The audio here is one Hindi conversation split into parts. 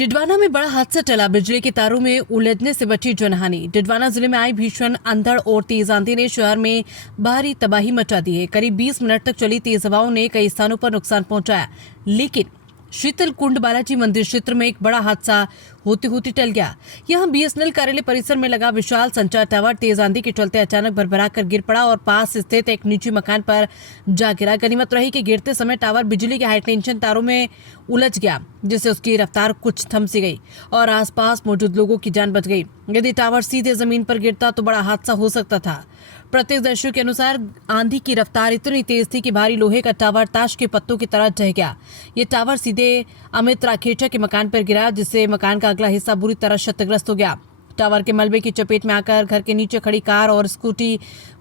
डिडवाना में बड़ा हादसा टला। बिजली के तारों में उलझने से बची जनहानि। डिडवाना जिले में आई भीषण अंधड़ और तेज आंधी ने शहर में भारी तबाही मचा दी है। करीब 20 मिनट तक चली तेज हवाओं ने कई स्थानों पर नुकसान पहुंचाया, लेकिन शीतल कुंड बालाजी मंदिर क्षेत्र में एक बड़ा हादसा होते होते टल गया। यहां बीएसएनएल कार्यालय परिसर में लगा विशाल संचार टावर तेज आंधी के चलते अचानक भरभरा कर गिर पड़ा और पास स्थित एक निजी मकान पर जा गिरा। गनीमत रही कि गिरते समय टावर बिजली के हाई टेंशन तारों में उलझ गया, जिससे उसकी रफ्तार कुछ थम सी गई और आसपास मौजूद लोगों की जान बच गई। यदि टावर सीधे जमीन पर गिरता तो बड़ा हादसा हो सकता था। प्रत्यक्षदर्शियों के अनुसार आंधी की रफ्तार इतनी तेज थी कि भारी लोहे का टावर ताश के पत्तों की तरह ढह गया। ये टावर सीधे अमित राखेचा के मकान पर गिरा, जिससे मकान का अगला हिस्सा बुरी तरह क्षतिग्रस्त हो गया। टावर के मलबे की चपेट में आकर घर के नीचे खड़ी कार और स्कूटी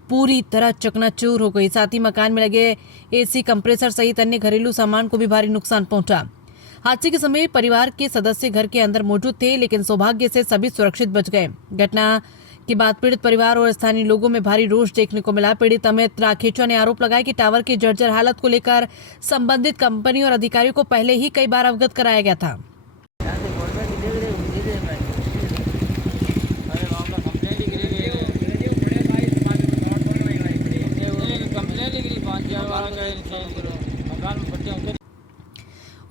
पूरी तरह चकनाचूर हो गई। साथ ही मकान में लगे एसी, कंप्रेसर सहित अन्य घरेलू सामान को भी भारी नुकसान पहुंचा। हादसे के समय परिवार के सदस्य घर के अंदर मौजूद थे, लेकिन सौभाग्य से सभी सुरक्षित बच गए। घटना के बाद पीड़ित परिवार और स्थानीय लोगों में भारी रोष देखने को मिला। पीड़ित अमित राखेचा ने आरोप लगाया कि टावर की जर्जर हालत को लेकर संबंधित कंपनी और अधिकारियों को पहले ही कई बार अवगत कराया गया था।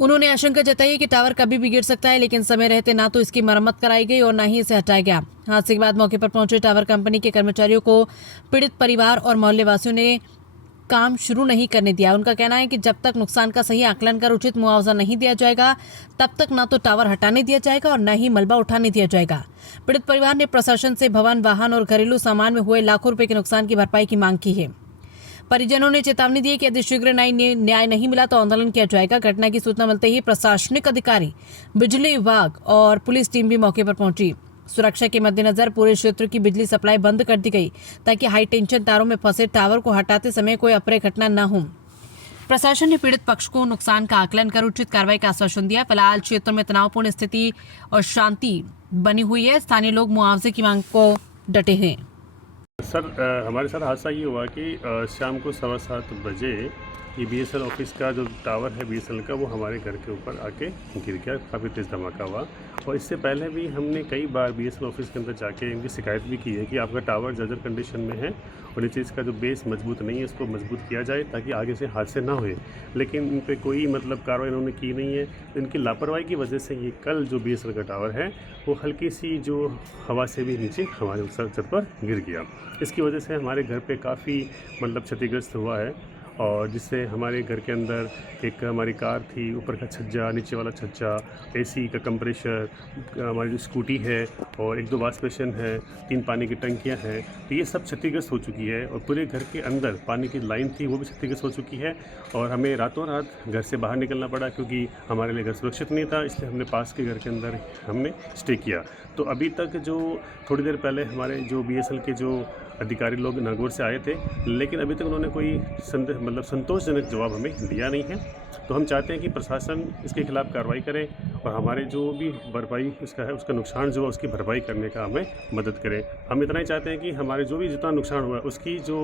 उन्होंने आशंका जताई कि टावर कभी भी गिर सकता है, लेकिन समय रहते ना तो इसकी मरम्मत कराई गई और न ही इसे हटाया गया। हादसे के बाद मौके पर पहुंचे टावर कंपनी के कर्मचारियों को पीड़ित परिवार और मोहल्ले वासियों ने काम शुरू नहीं करने दिया। उनका कहना है कि जब तक नुकसान का सही आकलन कर उचित मुआवजा नहीं दिया जाएगा, तब तक न तो टावर हटाने दिया जाएगा और न ही मलबा उठाने दिया जाएगा। पीड़ित परिवार ने प्रशासन से भवन, वाहन और घरेलू सामान में हुए लाखों रुपए के नुकसान की भरपाई की मांग की है। परिजनों ने चेतावनी दी कि यदि शीघ्र न्याय नहीं मिला तो आंदोलन किया जाएगा। घटना की सूचना मिलते ही प्रशासनिक अधिकारी, बिजली विभाग और पुलिस टीम भी मौके पर पहुंची। सुरक्षा के मद्देनजर पूरे क्षेत्र की बिजली सप्लाई बंद कर दी गई, ताकि हाई टेंशन तारों में फंसे टावर को हटाते समय कोई अप्रिय घटना न हो। प्रशासन ने पीड़ित पक्ष को नुकसान का आकलन कर उचित कार्रवाई का आश्वासन दिया। फिलहाल क्षेत्र में तनावपूर्ण स्थिति और शांति बनी हुई है। स्थानीय लोग मुआवजे की मांग को डटे हैं। सर, हमारे साथ हादसा ये हुआ कि शाम को 7:15 बजे ये बीएसएनएल ऑफिस का जो टावर है बीएसएनएल का, वो हमारे घर के ऊपर आके गिर गया। काफ़ी तेज़ धमाका हुआ और इससे पहले भी हमने कई बार बीएसएनएल ऑफिस के अंदर जाके इनकी शिकायत भी की है कि आपका टावर जर्जर कंडीशन में है और नीचे इसका जो बेस मजबूत नहीं है, इसको मजबूत किया जाए ताकि आगे से हादसे ना हुए। लेकिन इन पर कोई कार्रवाई इन्होंने की नहीं है। तो इनकी लापरवाही की वजह से ये कल जो बीएसएनएल का टावर है वो हल्की सी जो हवा से भी नीचे हमारे छत पर गिर गया। इसकी वजह से हमारे घर पे काफ़ी क्षतिग्रस्त हुआ है और जिससे हमारे घर के अंदर एक हमारी कार थी, ऊपर का छज्जा, नीचे वाला छज्जा, एसी का कंप्रेसर, हमारी जो स्कूटी है और 1-2 वॉश बेसिन है, 3 पानी की टंकियां हैं, तो ये सब क्षतिग्रस्त हो चुकी है। और पूरे घर के अंदर पानी की लाइन थी, वो भी क्षतिग्रस्त हो चुकी है और हमें रातों रात घर से बाहर निकलना पड़ा क्योंकि हमारे लिए घर सुरक्षित नहीं था। इसलिए हमने पास के घर के अंदर हमने स्टे किया। तो अभी तक जो थोड़ी देर पहले हमारे जो बीएसएनएल के जो अधिकारी लोग नागौर से आए थे, लेकिन अभी तक उन्होंने कोई संतोषजनक जवाब हमें दिया नहीं है। तो हम चाहते हैं कि प्रशासन इसके खिलाफ कार्रवाई करे और हमारे जो भी भरपाई उसका है, उसका नुकसान जो है उसकी भरपाई करने का हमें मदद करें। हम इतना ही चाहते हैं कि हमारे जो भी जितना नुकसान हुआ है उसकी जो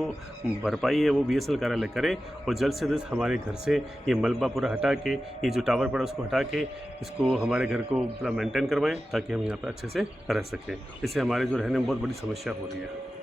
भरपाई है वो बीएसएनएल कार्यालय करे और जल्द से जल्द हमारे घर से ये मलबा पूरा हटा के, ये जो टावर पड़ा उसको हटा के इसको हमारे घर को पूरा मेंटेन करवाएं ताकि हम यहाँ पर अच्छे से रह सकें। इससे हमारे जो रहने में बहुत बड़ी समस्या हो रही है।